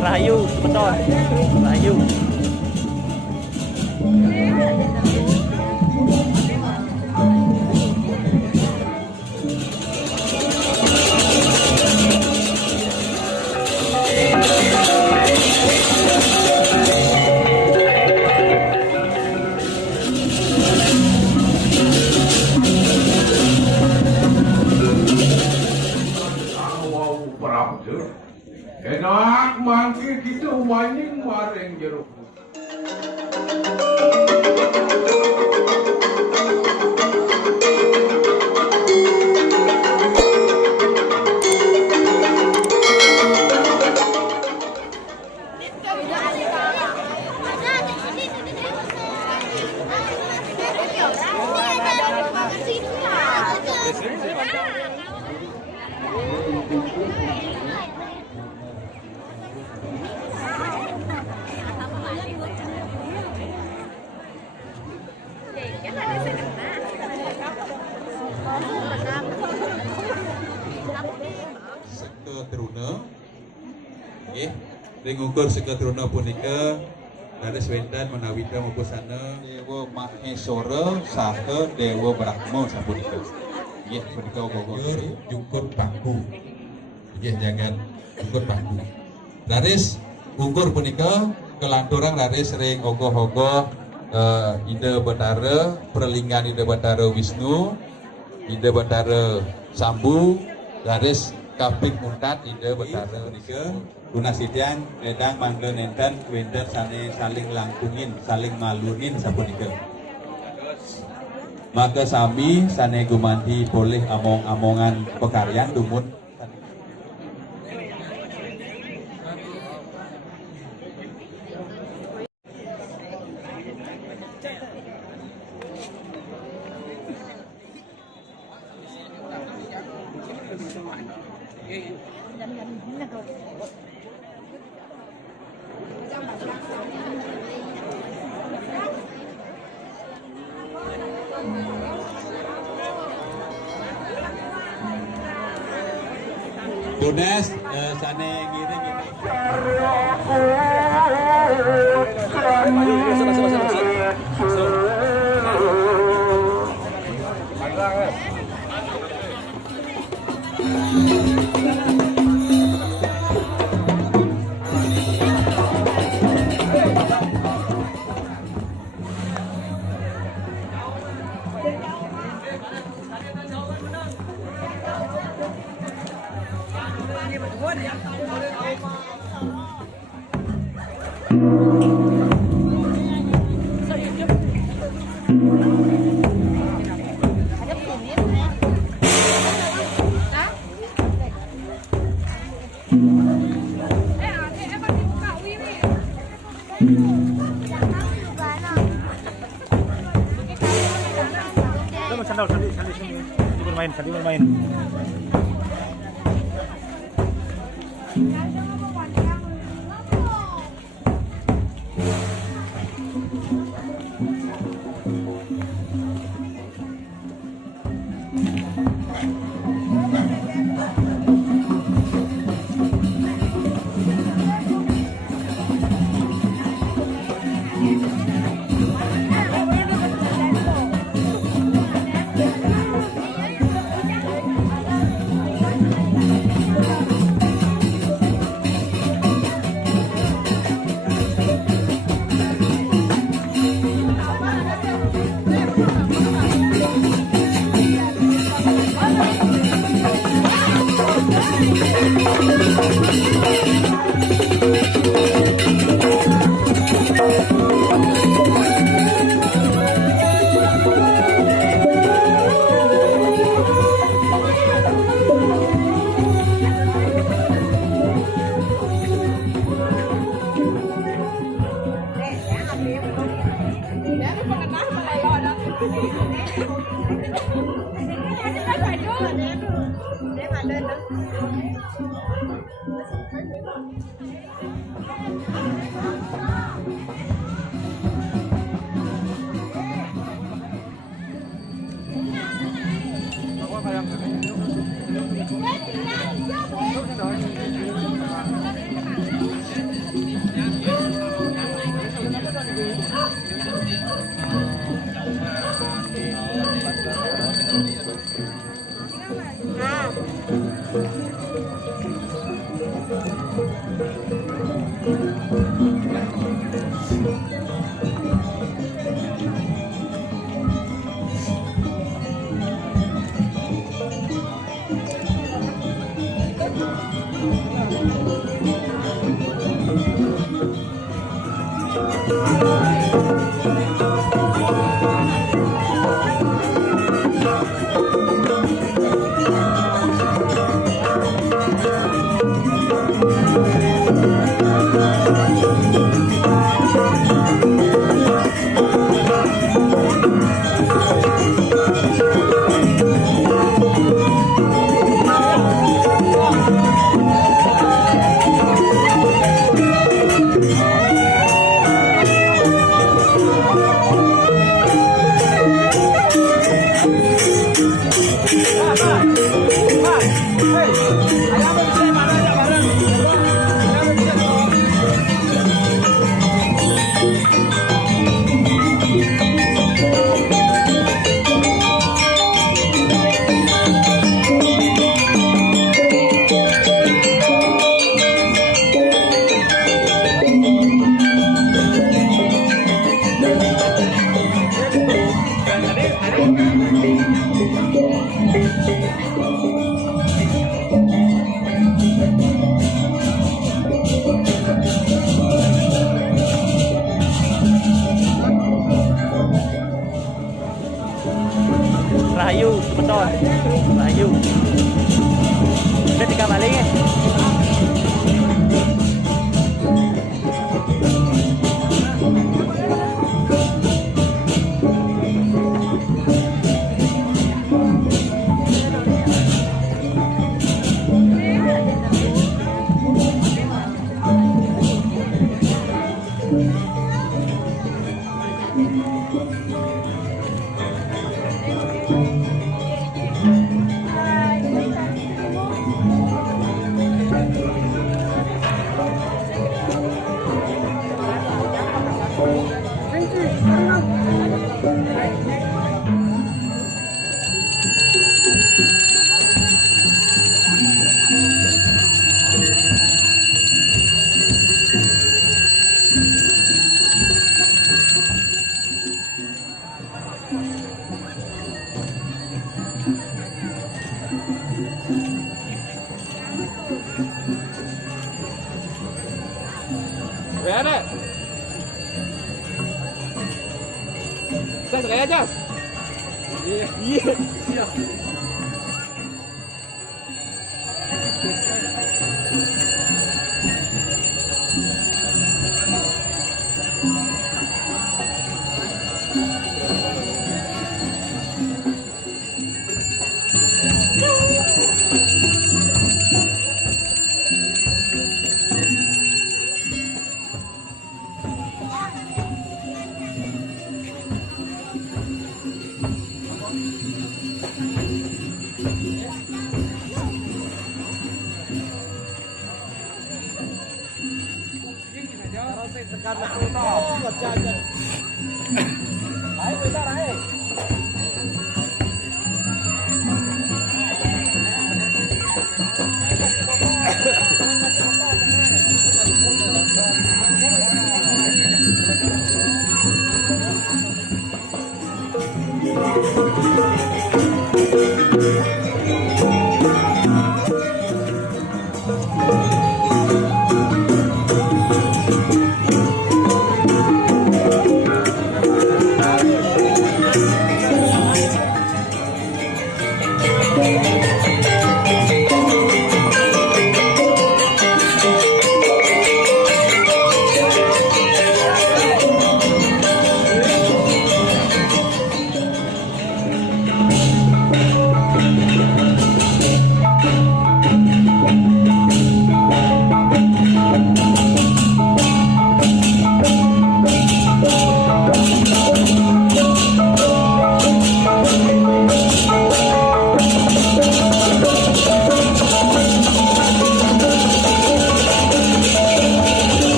Rahayu, betul. Rahayu. Enak mangkir kita wanying maring jeruk. Teruna, Rengukur Seketeruna punika dari Swendan menawita mupusana Dewa Maheswara saha Dewa Brahma sapunika. Nggih punika uga jungkur baku. Nggih jagat jungkur baku. Daris ukur punika kelanturang daris ring ogoh-ogoh Ida Batara, perlingan Ida Batara Wisnu, Ida Batara Sambu, daris kaping mungkat Ida Batara nika lunasidian edang mangga nenten wender sane saling langkungin, saling malunin sapunika. Maka sami sane gumanti boleh among-amongan pekaryan dumun Tunas sane ngiring ini. Sandal, bermain, bermain. Hãy subscribe cho kênh Ghiền Mì Gõ để không bỏ lỡ những video hấp dẫn. Rahayu, betul. Rahayu. Ketika balik ya. Ada. Jas, kayak jas. Iya, iya. Siap.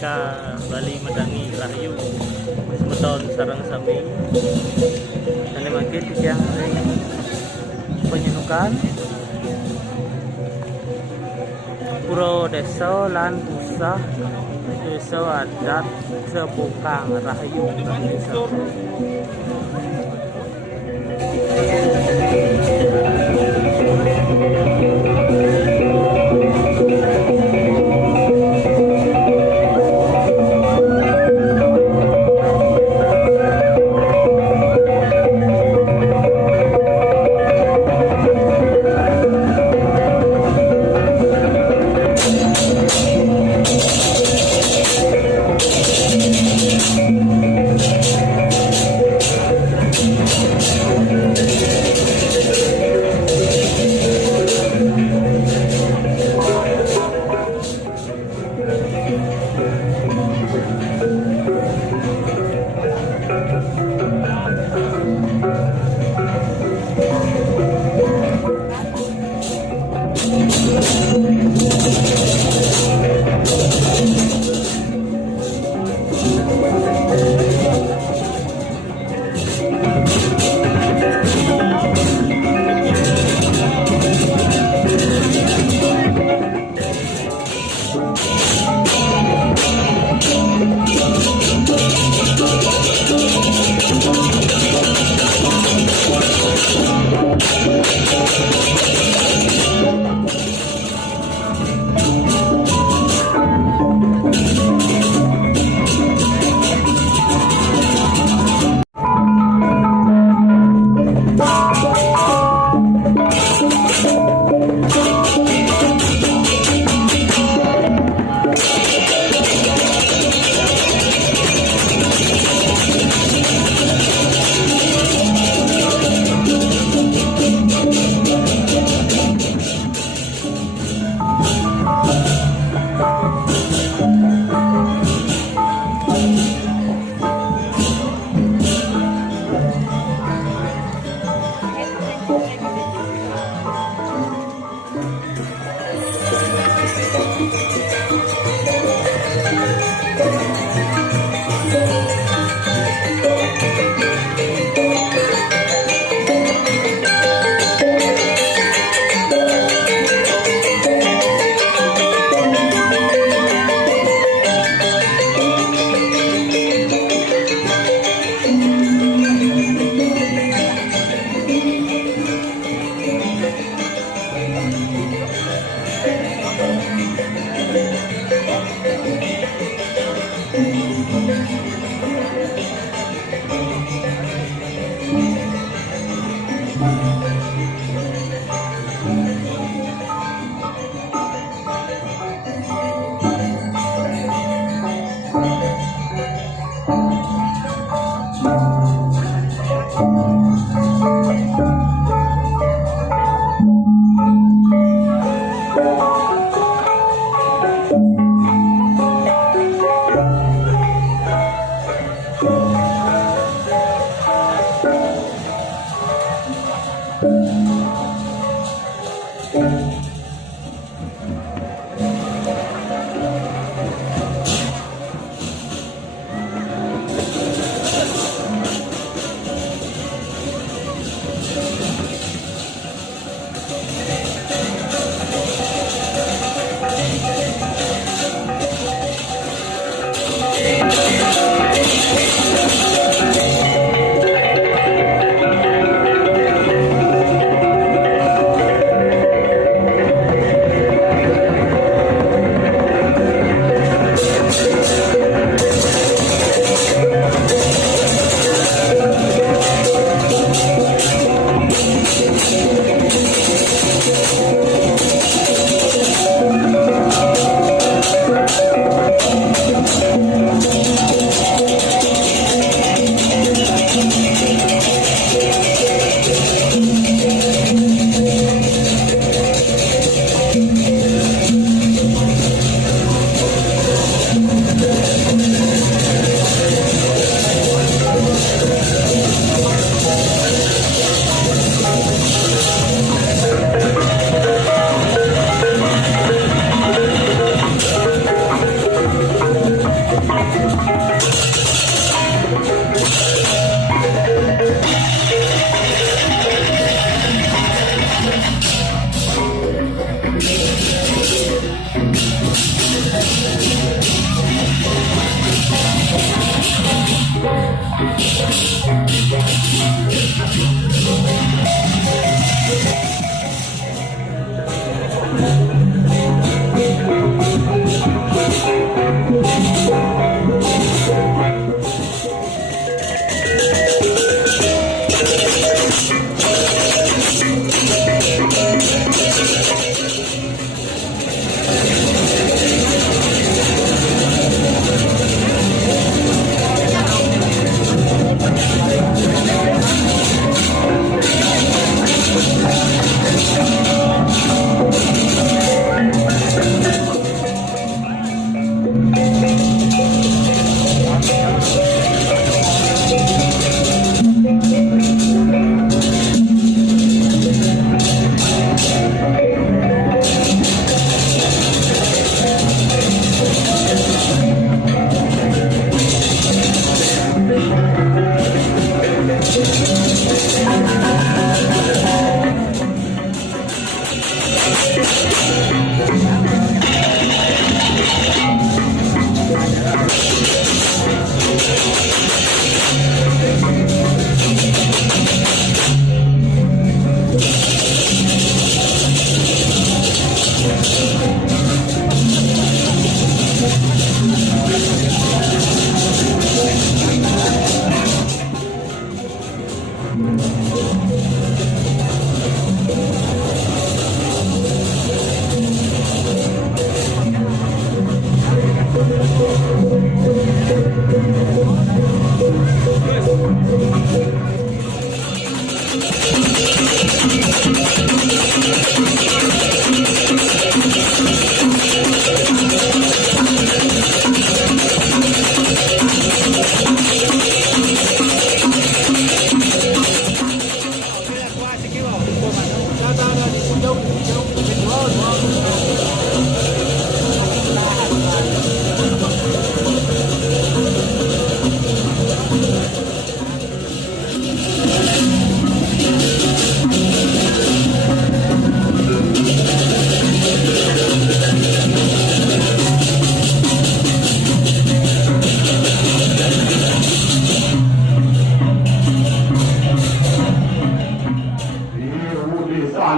mereka Bali Madani Rahayu semeton sarang sami dan makin yang penyenukan Puro Desa lan Pusah Desa Adat Sebokang Rahayu Indonesia.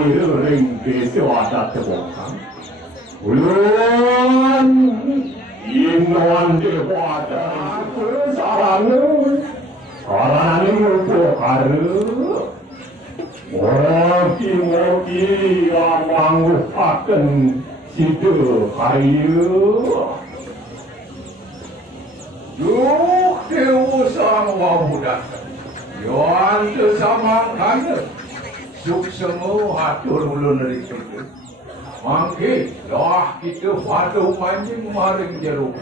갈라니를 랭게서 왔다 해볼까? 물론 인도한테 왔다 그 사람은 가라는 거 가르 모기 왕국 밖은 시드 가르 육대우상과 무다 요한트 사망하는 숙성의 화투를 물러내리거든 왕께 야 kita 화두 만진 마랭제로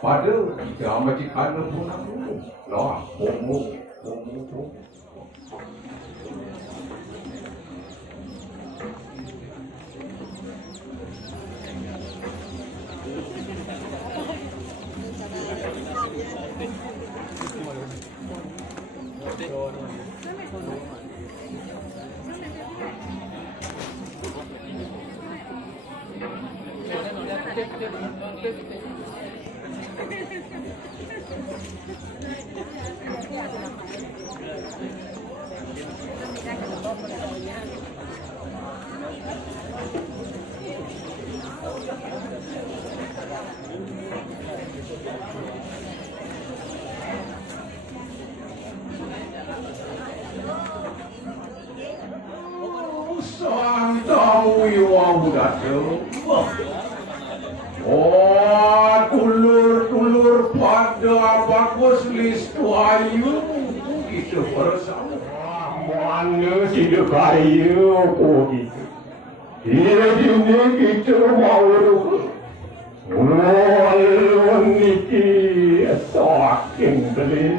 화두 kita 아마지 가는 분하고 야 공무 Tulur pada bagus listu ayu itu bersama mana sido kayu kogi ini juga kita mau niki saking beli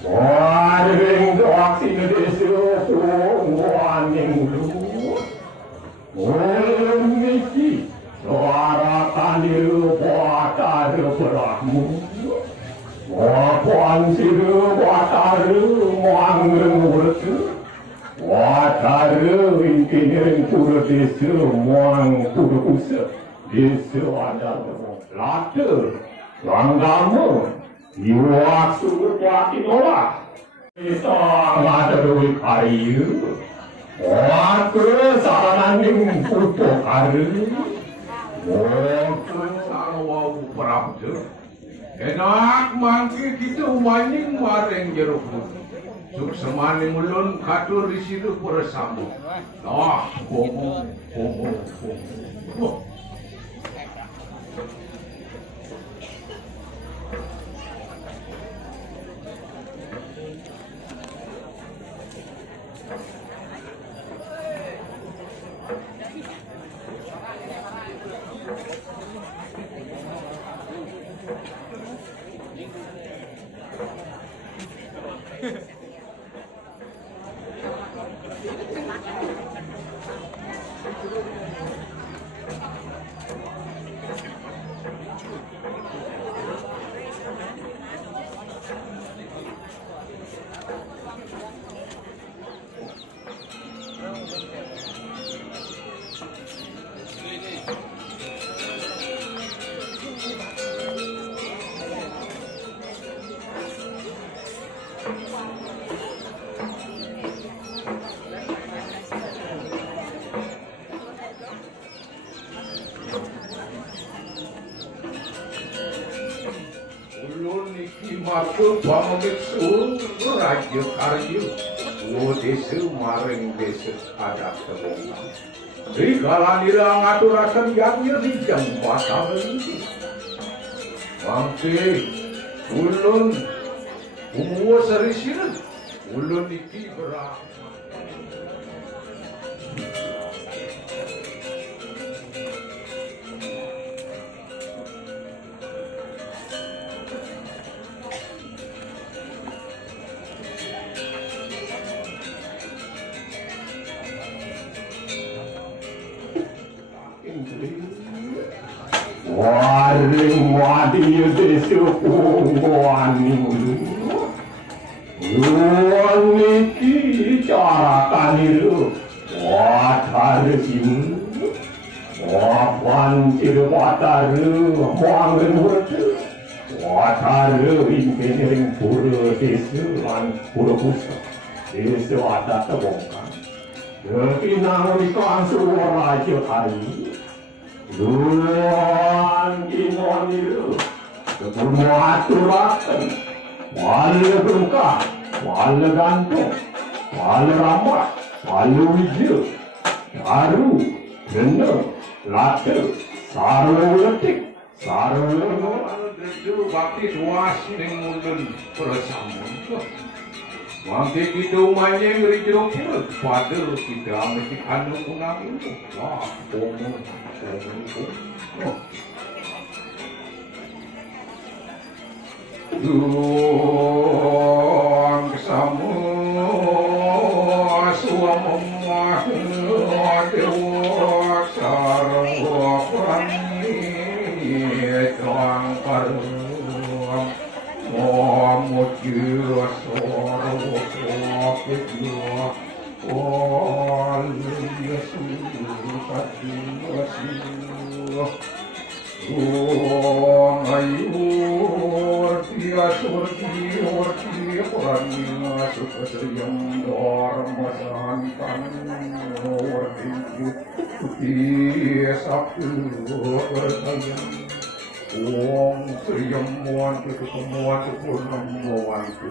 wareng doakin desu waning lu niki suara tanir buatar berahmu wapan siru buatar muangreng urut buatar ingkirin pura desu muang pura usa desu ada later langgamu iwak suruh buatin olah kita ngadarui kayu waktu saranin putu kayu Sarwa Prabda enak mangki kita maning mareng jeruk suksemani mulun katur disitu bersambung bomo Aku pamit suruh raja karya desa mareng desa ada kebongan di kalan irang aturasan yang di jam batang ini bangke ulun umur serisinan ulun iki berak Waring wadi desu waning niki cara kaniru watar sim wapan ciru wataru wangen wurtu wataru ingkering pura desu lan pura pusa desu ada tebongkan Ketinang rikang suaraja hari. Luan kinoniru. Ketemu aturakan. Wala gengkah. Wala gantung. Wala ramat. Wala wija. Daru. Gena. Lata. Sarwa letik. Sarwa Dedu bakti suas ning mundun persamun. Mangke kita manyeng rijo perut pada kita mesti anu kunang itu. Wah, komo. Duang samu suamu dewa sarwa prani tuang paruang Momoju soro soketyo Yesu pati Yesu ayur dia surti orangnya suka seriam dharma santan dia sabtu bertayang Om Sriyam Mohantu Ketemuan Purnamohantu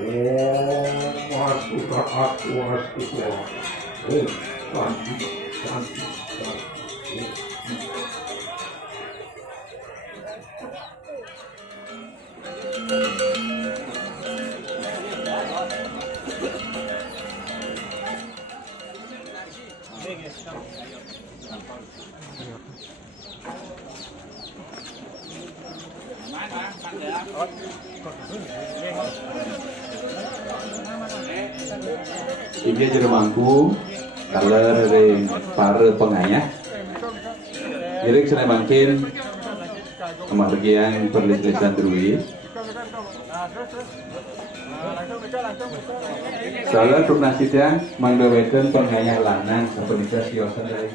Om Astu Astu Astu Om Santi Santi Santi Ini jero mangku kalau dari para pengayah jadi saya makin sama bagian perlisan terui soalnya untuk nasibnya manggawetan pengayah lanang seperti siosan dari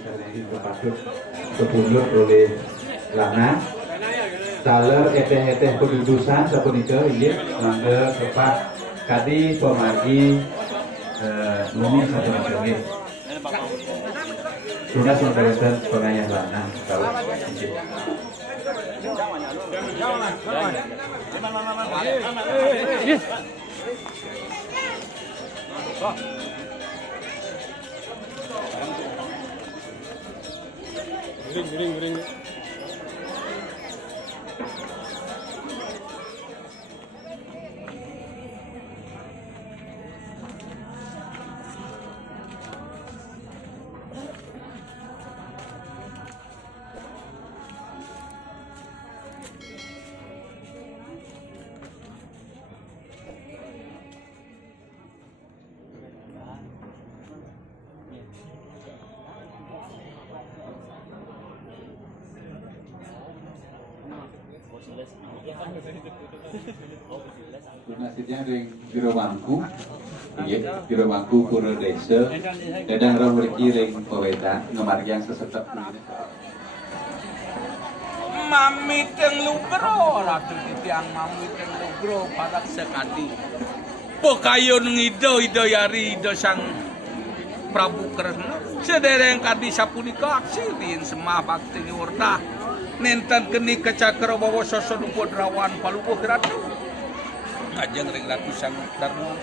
terpasuk sepuluh oleh lanang saler eteh-eteh pendudusan seperti itu ini mangga tepat kadi pemagi ini satu lagi sudah selesai pengayah lanang kalau Giring. Nasibnya dari Jero Mangku, iya Jero Mangku Pura Desa, dadang roh berki ring pewetan ngemargiang sesetep. Mami teng lugro, ratu titiang mami teng lugro padak sekadi. Pokayon ngido yari ido sang Prabu Kresna. Sedereng kadi sapunika aksirin semah bakti nyurta. Nenten keni kecakra bawa soso dupo drawan palubuh ratu. Ajeng ring ratu sang Darma.